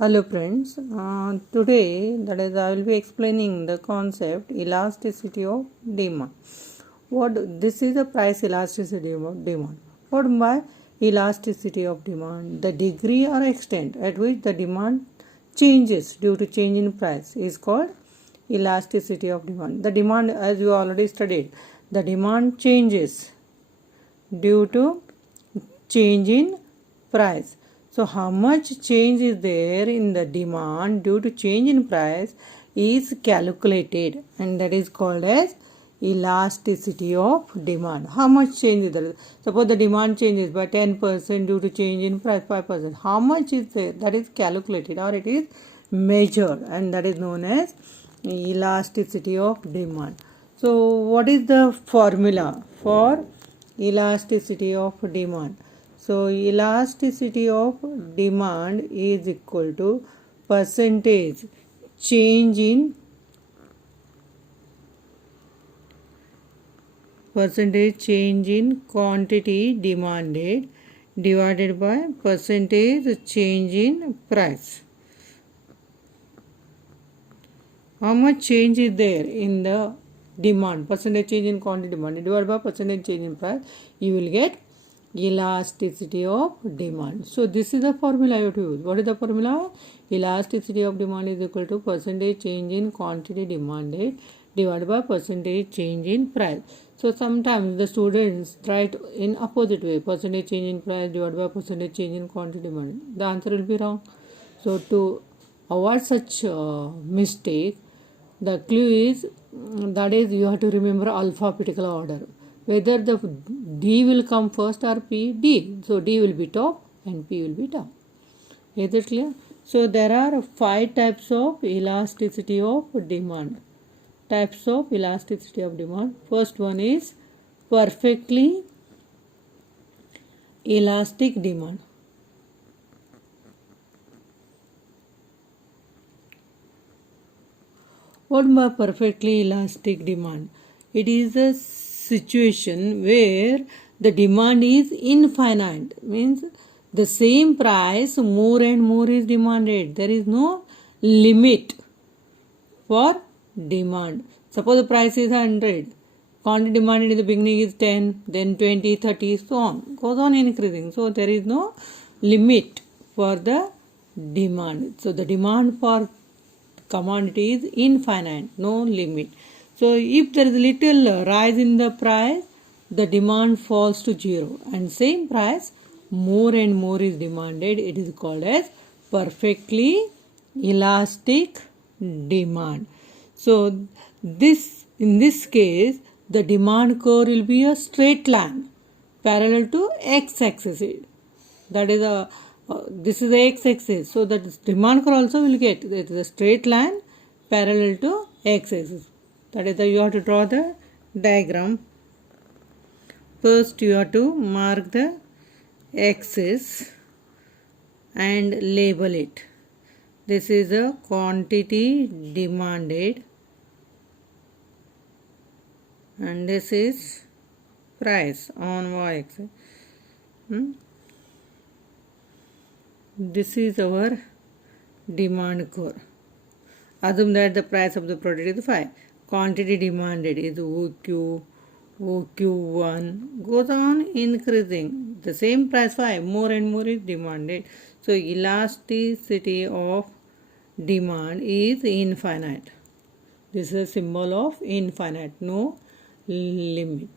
Hello friends, today that is I will be explaining the concept elasticity of demand. What this is the price elasticity of demand. What by elasticity of demand? The degree or extent at which the demand changes due to change in price is called elasticity of demand. The demand, as you already studied, the demand changes due to change in price. So how much change is there in the demand due to change in price is calculated, and that is called as elasticity of demand. How much change is there? Suppose the demand changes by 10% due to change in price 5%. How much is there? That is calculated or it is measured, and that is known as elasticity of demand. So what is the formula for elasticity of demand? So elasticity of demand is equal to percentage change in quantity demanded divided by percentage change in price. How much change is there in the demand? Percentage change in quantity demanded divided by percentage change in price. You will get elasticity of demand. So this is the formula you have to use. What is the formula? Elasticity of demand is equal to percentage change in quantity demanded divided by percentage change in price. So sometimes the students write in opposite way, percentage change in price divided by percentage change in quantity demanded. The answer will be wrong. So to avoid such mistake, the clue is that is you have to remember alphabetical order. Whether the D will come first or P, D. So D will be top and P will be down. Is it clear? So there are 5 types of elasticity of demand. Types of elasticity of demand. First one is perfectly elastic demand. What by perfectly elastic demand? It is a situation where the demand is infinite, means the same price more and more is demanded. There is no limit for demand. Suppose the price is 100, quantity demanded in the beginning is 10, then 20, 30, so on, goes on increasing. So there is no limit for the demand. So the demand for commodity is infinite, no limit. So if there is little rise in the price, the demand falls to zero, and same price more and more is demanded. It is called as perfectly elastic demand. So this, in this case, the demand curve will be a straight line parallel to x-axis. That is a this is the x-axis. So that demand curve also will get it is a straight line parallel to x-axis. That is you have to draw the diagram. First you have to mark the axis and label it. This is a quantity demanded and this is price on y-axis. This is our demand curve. Assume that the price of the product is 5. Quantity demanded is OQ, OQ1, goes on increasing. The same price 5, more and more is demanded. So elasticity of demand is infinite. This is a symbol of infinite, no limit.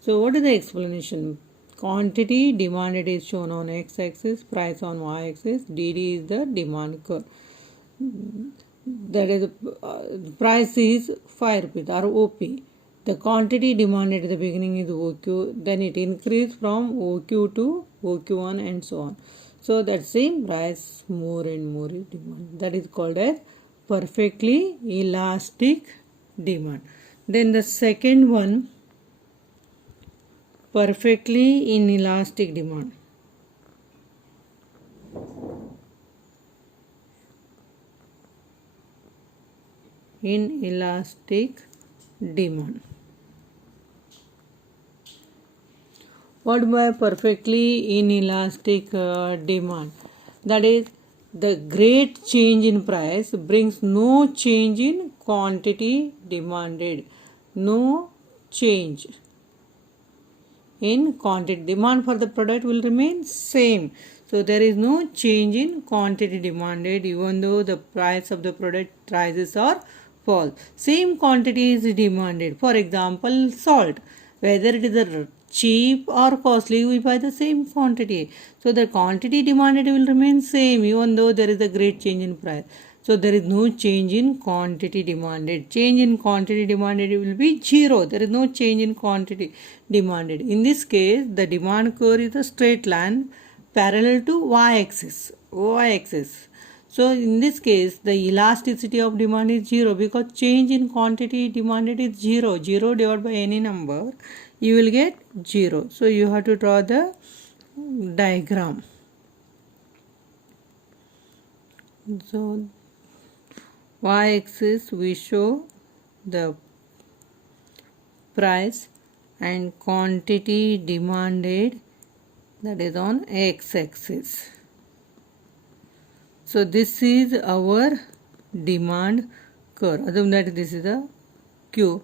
So what is the explanation? Quantity demanded is shown on x-axis, price on y-axis, DD is the demand curve. That is price is 5 rupees or OP. The quantity demanded at the beginning is OQ, then it increased from OQ to OQ1 and so on. So that same price more and more is demand. That is called as perfectly elastic demand. Then the second one, perfectly inelastic demand. Inelastic demand. What by perfectly inelastic demand? That is the great change in price brings no change in quantity demanded. No change in quantity. Demand for the product will remain same. So there is no change in quantity demanded even though the price of the product rises or falls. Same quantity is demanded. For example, salt. Whether it is a cheap or costly, we buy the same quantity. So the quantity demanded will remain same even though there is a great change in price. So there is no change in quantity demanded. Change in quantity demanded will be 0. There is no change in quantity demanded. In this case, the demand curve is a straight line parallel to y-axis. Y-axis. So in this case, the elasticity of demand is 0 because change in quantity demanded is 0. 0 divided by any number, you will get 0. So you have to draw the diagram. So y-axis we show the price and quantity demanded, that is on x-axis. So this is our demand curve. Assume that this is the Q.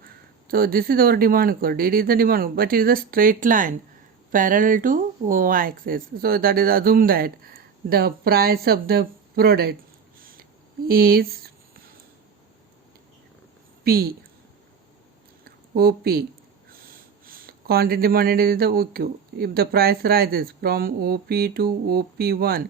So this is our demand curve. It is the demand curve, but it is a straight line parallel to y-axis. So that is, assume that the price of the product is P, OP. Quantity demanded is the OQ. If the price rises from OP to OP1,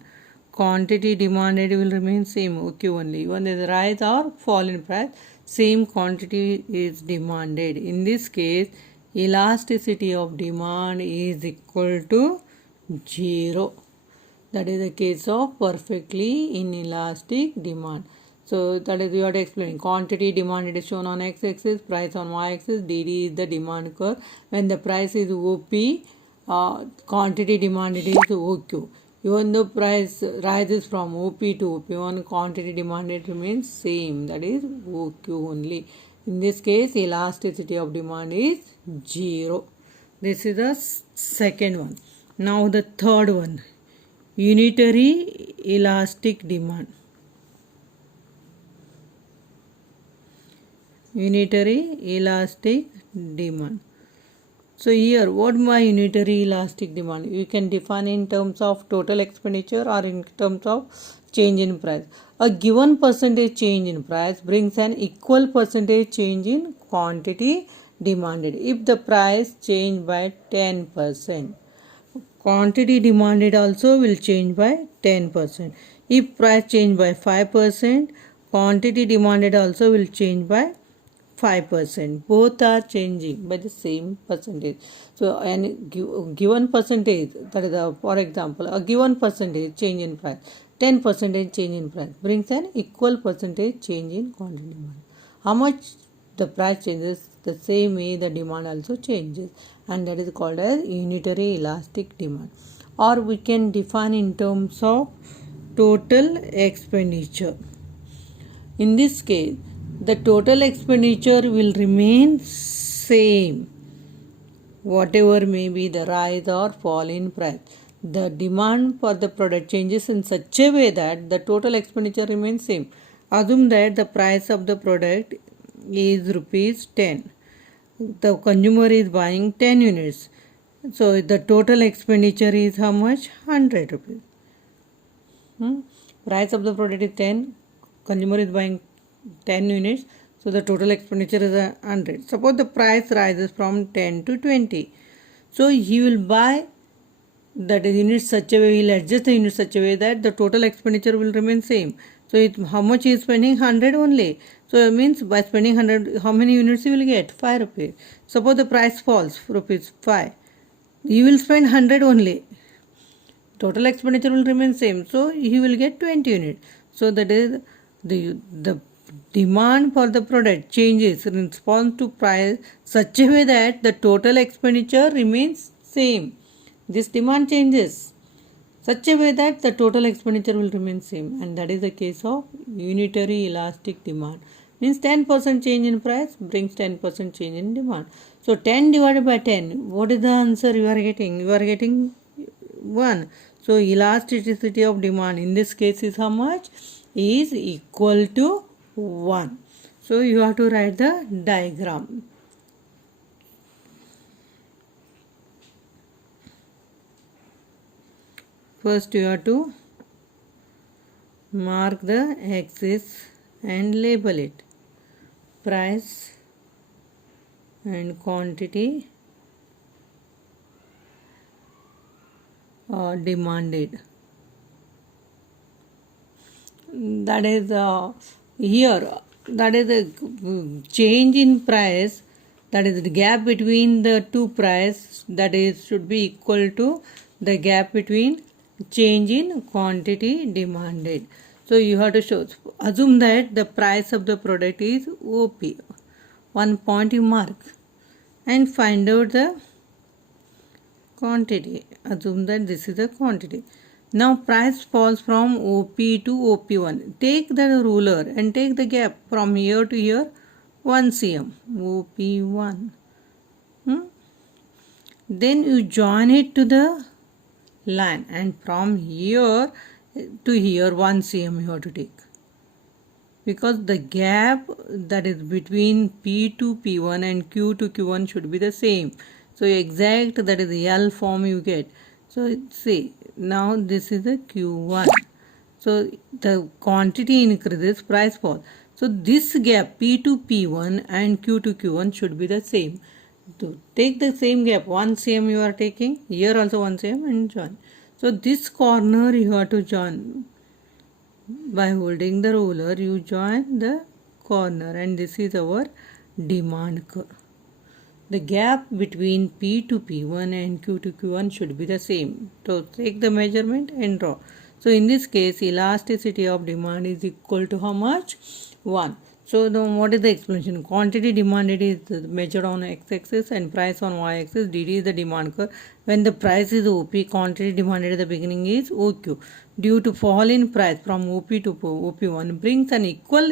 quantity demanded will remain same, OQ only. Even there is rise or fall in price, same quantity is demanded. In this case, elasticity of demand is equal to 0. That is the case of perfectly inelastic demand. So that is, we are explaining. Quantity demanded is shown on x-axis, price on y-axis. DD is the demand curve. When the price is OP, quantity demanded is OQ. Even though price rises from OP to OP1, quantity demanded remains same. That is OQ only. In this case, elasticity of demand is 0. This is the second one. Now the third one, unitary elastic demand. Unitary elastic demand. So here, what my unitary elastic demand? You can define in terms of total expenditure or in terms of change in price. A given percentage change in price brings an equal percentage change in quantity demanded. If the price change by 10%, quantity demanded also will change by 10%. If price change by 5%, quantity demanded also will change by 5%. Both are changing by the same percentage. So any given percentage, that is for example, a given percentage change in price, 10% change in price brings an equal percentage change in quantity demand. How much the price changes, the same way the demand also changes, and that is called as unitary elastic demand. Or we can define in terms of total expenditure. In this case, the total expenditure will remain same, whatever may be the rise or fall in price. The demand for the product changes in such a way that the total expenditure remains same. Assume that the price of the product is rupees 10. The consumer is buying 10 units. So the total expenditure is how much? 100 rupees. Price of the product is 10. Consumer is buying 10 units. So the total expenditure is 100. Suppose the price rises from 10 to 20. So he will buy that unit such a way, he will adjust the unit such a way that the total expenditure will remain same. So how much he is spending? 100 only. So it means by spending 100, how many units he will get? 5 rupees. Suppose the price falls rupees 5. He will spend 100 only. Total expenditure will remain same. So he will get 20 units. So that is the demand for the product changes in response to price such a way that the total expenditure remains same. This demand changes such a way that the total expenditure will remain same, and that is the case of unitary elastic demand. Means 10% change in price brings 10% change in demand. So 10 divided by 10, what is the answer you are getting? You are getting 1. So elasticity of demand in this case is how much? Is equal to 1. So you have to write the diagram. First you have to mark the axis and label it. Price and quantity demanded. That is here, that is the change in price, that is the gap between the two price, that is should be equal to the gap between change in quantity demanded. So you have to show, assume that the price of the product is OP. 1 point you mark and find out the quantity. Assume that this is the quantity. Now price falls from OP to OP1. Take the ruler and take the gap from here to here 1 cm. OP1. Then you join it to the line and from here to here 1 cm you have to take. Because the gap that is between P to P1 and Q to Q1 should be the same. So exact, that is the L form you get. So see, now this is the Q1. So the quantity increases, price falls. So this gap P to P1 and Q to Q1 should be the same. To take the same gap, 1 cm you are taking, here also 1 cm and join. So this corner you have to join. By holding the ruler, you join the corner, and this is our demand curve. The gap between P to P1 and Q to Q1 should be the same. So take the measurement and draw. So in this case, elasticity of demand is equal to how much? 1. So what is the explanation? Quantity demanded is measured on x-axis and price on y-axis. dt is the demand curve. When the price is OP, quantity demanded at the beginning is OQ. Due to fall in price from OP to OP1 brings an equal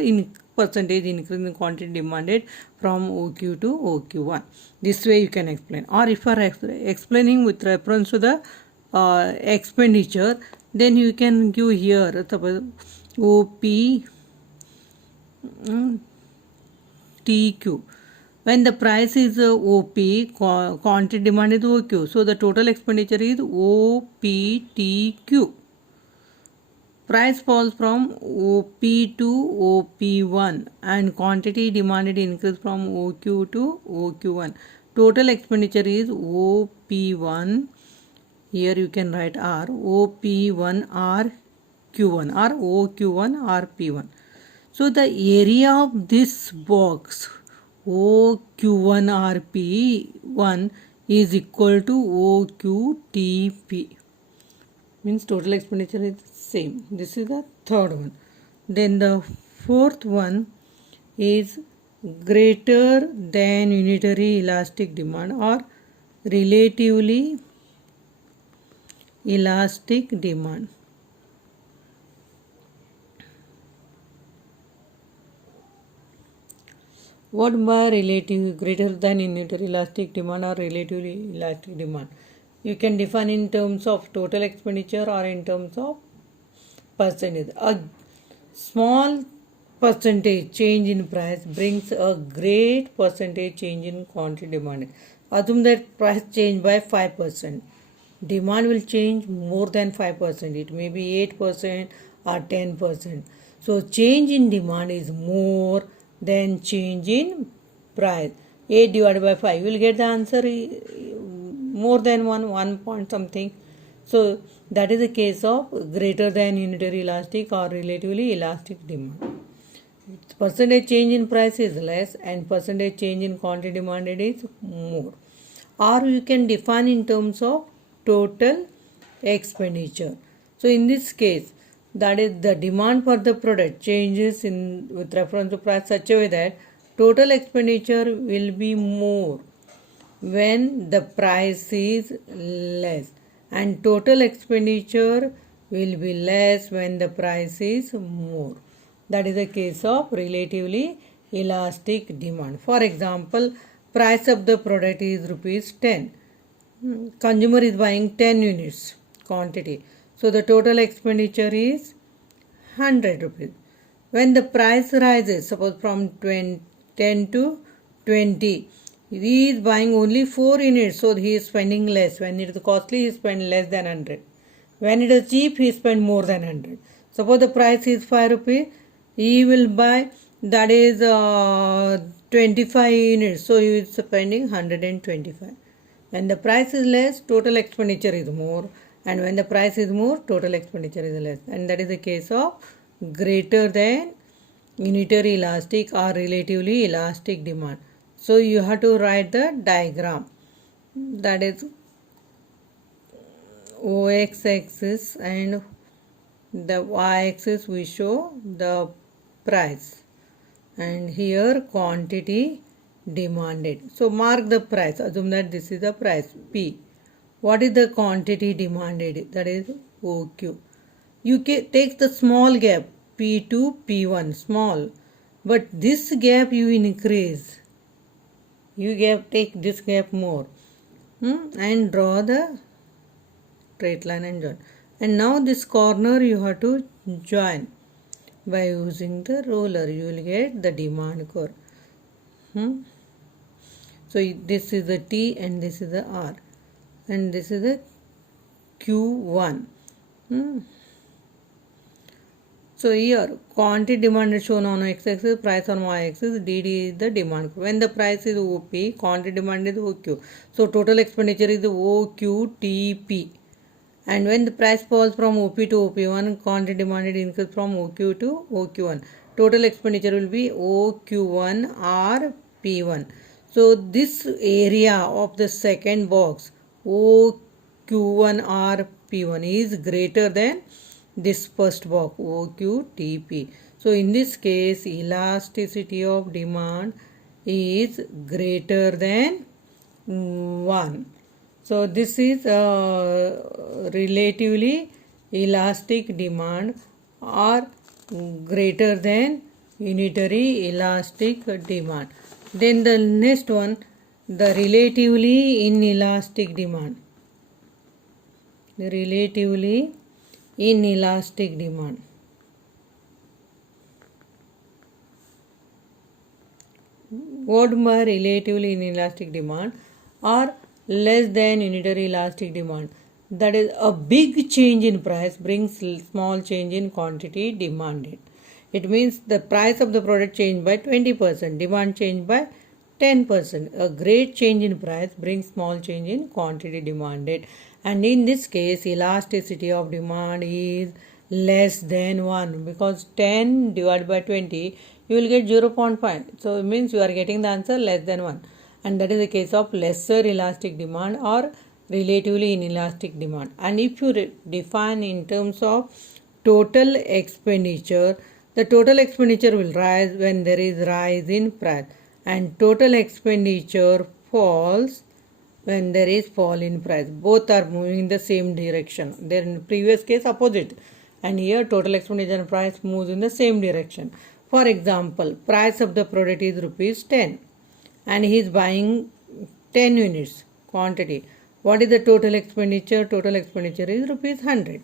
percentage increase in quantity demanded from OQ to OQ1. This way you can explain. Or if you are explaining with reference to the expenditure, then you can give here OP TQ. When the price is OP, quantity demand is OQ. So the total expenditure is OPTQ. Price falls from OP to OP1 and quantity demanded increase from OQ to OQ1. Total expenditure is OP1. Here you can write R. OP1 R Q1 or OQ1 R P1. So the area of this box OQ1 RP1 is equal to OQTP. Means total expenditure is same. This is the third one. Then the fourth one is greater than unitary elastic demand or relatively elastic demand. What by relative greater than unitary elastic demand or relatively elastic demand? You can define in terms of total expenditure or in terms of percentage. A small percentage change in price brings a great percentage change in quantity demanded. Assume that price change by 5%. Demand will change more than 5%. It may be 8% or 10%. So change in demand is more than change in price. 8 divided by 5. You will get the answer more than 1 point something. So that is the case of greater than unitary elastic or relatively elastic demand. Percentage change in price is less and percentage change in quantity demanded is more. Or you can define in terms of total expenditure. So in this case, that is the demand for the product changes in with reference to price such a way that total expenditure will be more when the price is less and total expenditure will be less when the price is more. That is the case of relatively elastic demand. For example, price of the product is rupees 10. Consumer is buying 10 units quantity. So the total expenditure is 100 rupees. When the price rises, suppose from 10 to 20, he is buying only 4 units, so he is spending less. When it is costly, he spends less than 100. When it is cheap, he spends more than 100. Suppose the price is 5 rupees, he will buy, that is 25 units, so he is spending 125. When the price is less, total expenditure is more, and when the price is more, total expenditure is less. And that is the case of greater than unitary elastic or relatively elastic demand. So you have to write the diagram, that is OX axis and the Y axis we show the price, and here quantity demanded. So mark the price, assume that this is the price P. What is the quantity demanded? That is OQ. You can take the small gap P to P1, small, but this gap you increase. You take this gap more, and draw the straight line and join. And now this corner you have to join by using the ruler. You will get the demand curve. So this is the T and this is the R, and this is the Q1. So here quantity demanded shown on x-axis, price on y-axis, DD is the demand. When the price is OP, quantity demand is OQ. So total expenditure is OQTP. And when the price falls from OP to OP1, quantity demanded increase from OQ to OQ1. Total expenditure will be OQ1 or P1. So this area of the second box, OQ1 or P1, is greater than this first box, OQTP. So in this case, elasticity of demand is greater than 1. So this is relatively elastic demand or greater than unitary elastic demand. Then the next one, the relatively inelastic demand. The relatively inelastic demand. What by relatively inelastic demand? Or less than unitary elastic demand. That is, a big change in price brings small change in quantity demanded. It means the price of the product changed by 20%, demand changed by 10%. A great change in price brings small change in quantity demanded. And in this case, elasticity of demand is less than 1, because 10 divided by 20, you will get 0.5. So it means you are getting the answer less than 1. And that is the case of lesser elastic demand or relatively inelastic demand. And if you define in terms of total expenditure, the total expenditure will rise when there is rise in price, and total expenditure falls when there is fall in price. Both are moving in the same direction. There in the previous case opposite, and here total expenditure and price moves in the same direction. For example, price of the product is rupees 10 and he is buying 10 units quantity. What is the total expenditure? Total expenditure is rupees 100.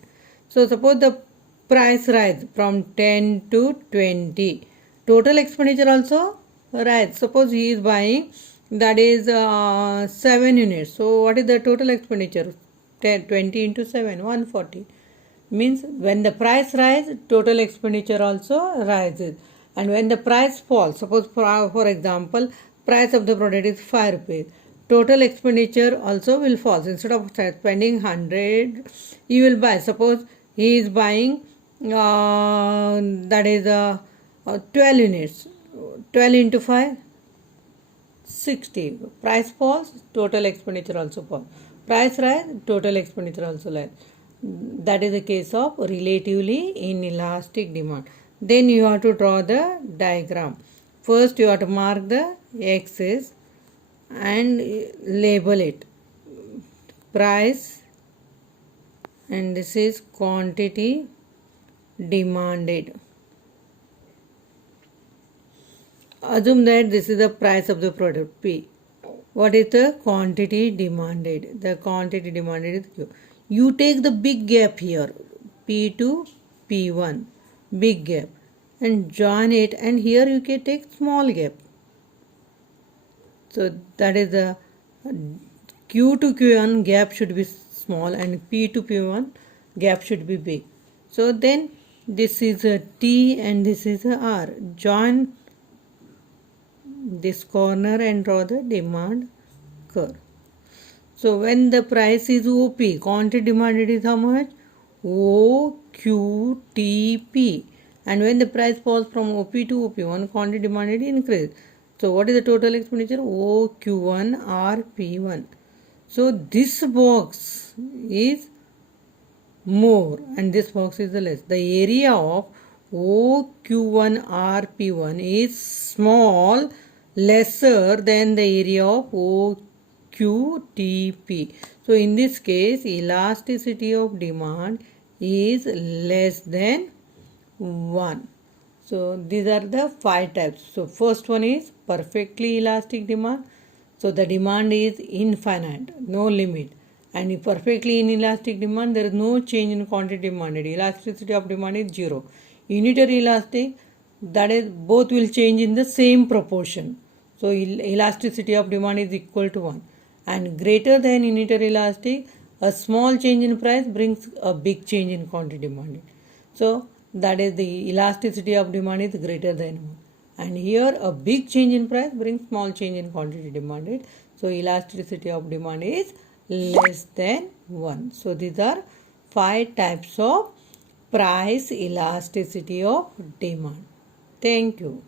So suppose the price rise from 10 to 20. Total expenditure also rise. Suppose he is buying, that is 7 units. So what is the total expenditure? 20 into 7, 140. Means when the price rises, total expenditure also rises. And when the price falls, suppose for example, price of the product is 5 rupees. Total expenditure also will fall. Instead of spending 100, he will buy. Suppose he is buying that is 12 units. 12 into 5, 60. Price falls, total expenditure also falls. Price rise, total expenditure also rise. That is the case of relatively inelastic demand. Then you have to draw the diagram. First you have to mark the axis and label it. Price, and this is quantity demanded. Assume that this is the price of the product P. What is the quantity demanded? The quantity demanded is Q. you take the big gap here, P to P1, big gap, and join it, and here you can take small gap. So that is the Q to Q1 gap should be small and P to P1 gap should be big. So then this is a T and this is a R. Join this corner and draw the demand curve. So when the price is OP, quantity demanded is how much? OQTP. And when the price falls from OP to OP1, quantity demanded increase. So what is the total expenditure? OQ1 RP1. So this box is more and this box is the less. The area of OQ1 RP1 is small, lesser than the area of OQTP. So in this case, elasticity of demand is less than 1. So these are the 5 types. So first one is perfectly elastic demand. So the demand is infinite, no limit. And in perfectly inelastic demand, there is no change in quantity demanded. Elasticity of demand is 0. Unitary elastic, that is both will change in the same proportion. So elasticity of demand is equal to 1. And greater than unitary elastic, a small change in price brings a big change in quantity demanded. So that is the elasticity of demand is greater than 1. And here a big change in price brings small change in quantity demanded. So elasticity of demand is less than 1. So these are 5 types of price elasticity of demand. Thank you.